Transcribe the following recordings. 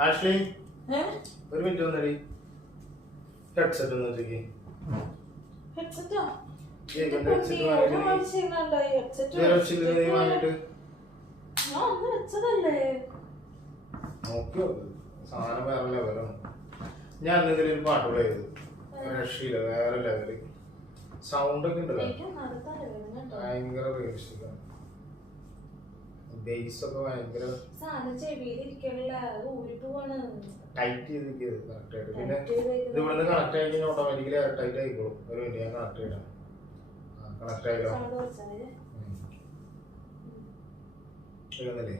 Ashley ഒരു minute വന്നടി. Headset ഒന്ന് വെച്ചേക്ക്. ഹെഡ്സെറ്റാ നോക്കിയോ സാധനം വേറെ ലെവലാണ്. ഞാൻ എന്തെങ്കിലും ഒരു പാട്ട് പ്ലേ ചെയ്തു, രക്ഷയില്ല, വേറെ ലെവല് സൗണ്ട് ഒക്കെ ഉണ്ടല്ലോ, ഭയങ്കര റിയലിസ്റ്റിക്കാണ്. ബേസ് ഒക്കെ ഭയങ്കര ടൈറ്റ് ചെയ്തിരിക്കുന്നത് കറക്റ്റ് ആയിട്ട്. പിന്നെ ഇത് ഇവിടുന്ന് കണക്ട് ആയി കഴിഞ്ഞാൽ ഓട്ടോമാറ്റിക്കലി ടൈറ്റ് ആയിക്കോളും. ഒരു മിനിറ്റ് ഞാൻ കണക്ട് ചെയ്യണം. കണക്ട് ആയില്ലോ, കേൾക്കുന്നില്ലേ?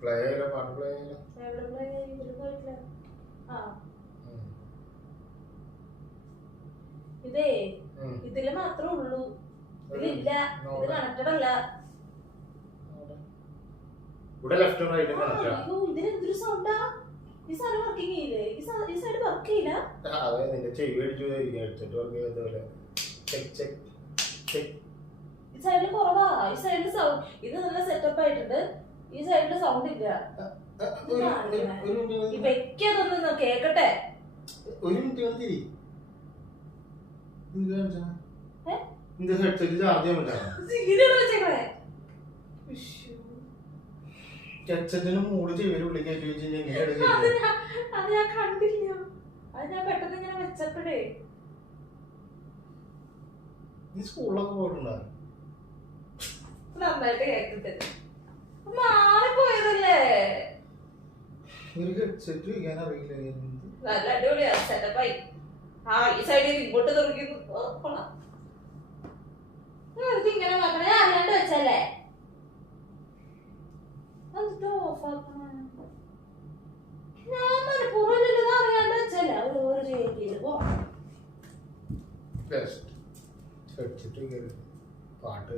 പ്ലേ ചെയ്യലോ, പാട്ട് പ്ലേ ചെയ്യലോ. ഇതേ ഇതില് മാത്രമേ ഉള്ളൂ, ഇതിലില്ല, ഇത് കണക്റ്റഡ് അല്ല. ഇവിടെ ലെഫ്റ്റ് റൈറ്റ് കണക്റ്റാ. ഇതിനെന്തൊരു സൗണ്ടാ? ഈ സാധനം വർക്കിംഗ് ചെയ്യില്ലേ? ഈ സൈഡ് വർക്ക് ചെയ്യില്ല. അതെ, നിന്റെ ചെവി അടിച്ചുകൊണ്ടിരിക്കും, ഹെഡ്സെറ്റ് വർക്ക് ചെയ്തതുപോലെ. Check check check. ഈ സൈഡിൽ കുറവാ, ഈ സൈഡിൽ സൗണ്ട്. ഇത് നല്ല സെറ്റപ്പ് ആയിട്ടുണ്ട്, ഈ സൈഡിൽ സൗണ്ട് ഇല്ല. ഈ വെക്കതൊന്ന് കേക്കട്ടെ. ഒരു മിനിറ്റ് വന്നിരി. ഇത് ഹെഡ്സെറ്റ് ചാർജ് ചെയ്യാൻ പറ്റാ. ഹെഡ്സെറ്റിന് മൂട് ചെവിയിൽ ഉള്ളിൽ കയറ്റി വെച്ച് അത് ഞാൻ കണ്ടില്ല. അത് ഞാൻ പെട്ടെന്ന് ഇങ്ങനെ വെച്ചപ്പോഴേ. നീ സ്കൂളിലൊക്കെ പോയിട്ടുണ്ടോ? നന്നായിട്ട് കേട്ടിട്ട് മാറിപ്പോയതല്ലേ. ഒരു ഹെഡ്സെറ്റ് വെക്കാൻ അറിയില്ല. നല്ല അടിപൊളിയാ, സെറ്റപ്പായി. ആ ഈ സൈഡിൽ ഇങ്ങോട്ട് തുറക്കുന്നു. ഇങ്ങനെ നോക്കണേ, അറിയാണ്ട് വെച്ചല്ലേ. ഞാൻ മനഃപൂർവ്വം അറിയാണ്ട് വെച്ചല്ലേ. അവർ ഓരോ ചെയ്യില്ല. ഹെഡ്സെറ്റ് പാട്ട്